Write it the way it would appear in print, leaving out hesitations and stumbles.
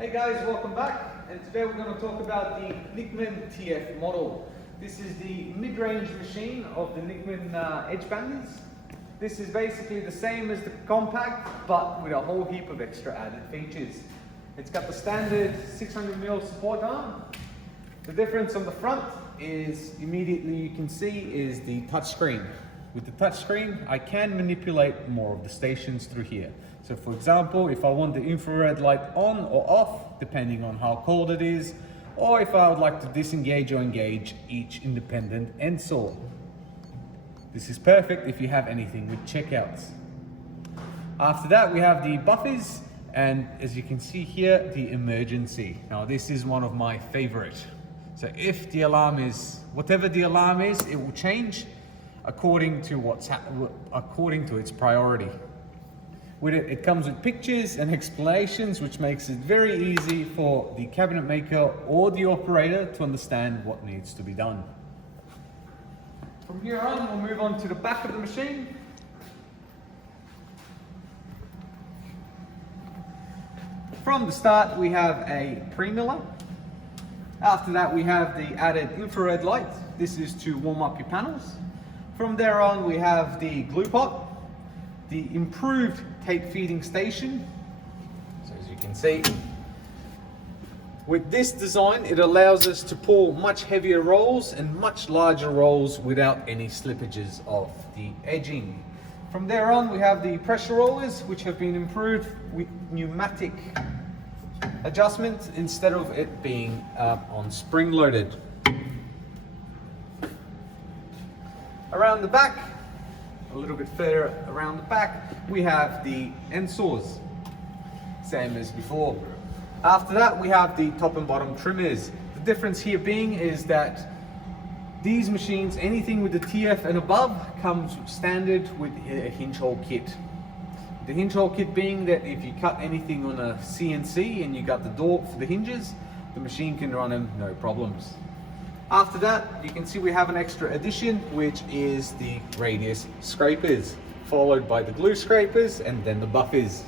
Hey guys, welcome back, and today we're going to talk about the NikMann-TF model. This is the mid-range machine of the NikMann Edgebanders. This is basically the same as the compact, but with a whole heap of extra added features. It's got the standard 600mm support arm. The difference on the front is, immediately you can see, is the touchscreen. With the touchscreen, I can manipulate more of the stations through here. So for example, if I want the infrared light on or off, depending on how cold it is, or if I would like to disengage or engage each independent end saw. This is perfect if you have anything with checkouts. After that, we have the buffers, and as you can see here, the emergency. Now this is one of my favorite. So if the alarm is, whatever the alarm is, it will change according to its priority. With it, it comes with pictures and explanations, which makes it very easy for the cabinet maker or the operator to understand what needs to be done. From here on, we'll move on to the back of the machine. From the start, we have a pre-miller. After that, we have the added infrared light. This is to warm up your panels. From there on, we have the glue pot, the improved tape feeding station. So as you can see, with this design, it allows us to pull much heavier rolls and much larger rolls without any slippages of the edging. From there on, we have the pressure rollers, which have been improved with pneumatic adjustment instead of it being on spring loaded. Around the back, a little bit further around the back, we have the end saws, same as before. After that, we have the top and bottom trimmers. The difference here being is that these machines, anything with the TF and above, comes standard with a hinge hole kit. The hinge hole kit being that if you cut anything on a CNC and you got the door for the hinges, the machine can run them no problems. After that, you can see we have an extra addition, which is the radius scrapers, followed by the glue scrapers and then the buffers.